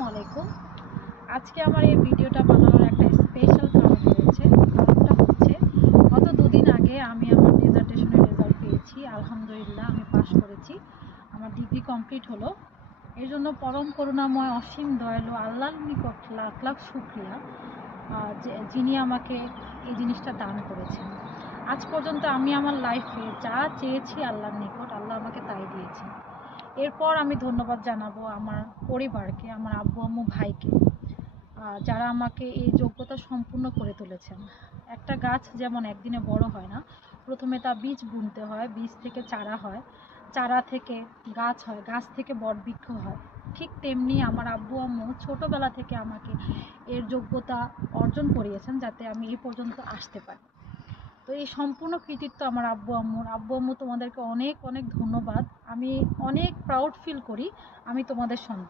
আসসালামু আলাইকুম। আজকে আমার এই ভিডিওটা বানানোর একটা স্পেশাল কারণ রয়েছে। কারণটা হচ্ছে গত ২ দিন আগে আমি আমার ডিসার্টেশনের রেজাল্ট পেয়েছি। আলহামদুলিল্লাহ আমি পাস করেছি। আমার ডিগ্রি কমপ্লিট হলো। এর জন্য পরম করুণাময় অসীম দয়ালু আল্লাহর নিকট লাখ লাখ শুকরিয়া যিনি আমাকে এই জিনিসটা দান করেছেন। আজ পর্যন্ত আমি আমার লাইফে যা চেয়েছি আল্লাহর নিকট আল্লাহ আমাকে তাই দিয়েছেন। এরপর আমি ধন্যবাদ জানাবো আমার পরিবারকে, আমার আব্বু আম্মু ভাইকে, যারা আমাকে এই যোগ্যতা সম্পূর্ণ করে তুলেছেন। একটা গাছ যেমন একদিনে বড় হয় না, প্রথমে তা বীজ বুনতে হয়, বীজ থেকে চারা হয়, চারা থেকে গাছ হয়, গাছ থেকে বটবৃক্ষ হয়। ঠিক তেমনি আমার আব্বু আম্মু ছোটোবেলা থেকে আমাকে এর যোগ্যতা অর্জন করিয়েছেন যাতে আমি এই পর্যন্ত আসতে পারি। তো এই সম্পূর্ণ কৃতিত্ব আমার আব্বু আম্মুর। আব্বু আম্মু তোমাদেরকে অনেক অনেক ধন্যবাদ। আমি অনেক প্রাউড ফিল করি আমি তোমাদের সন্তান।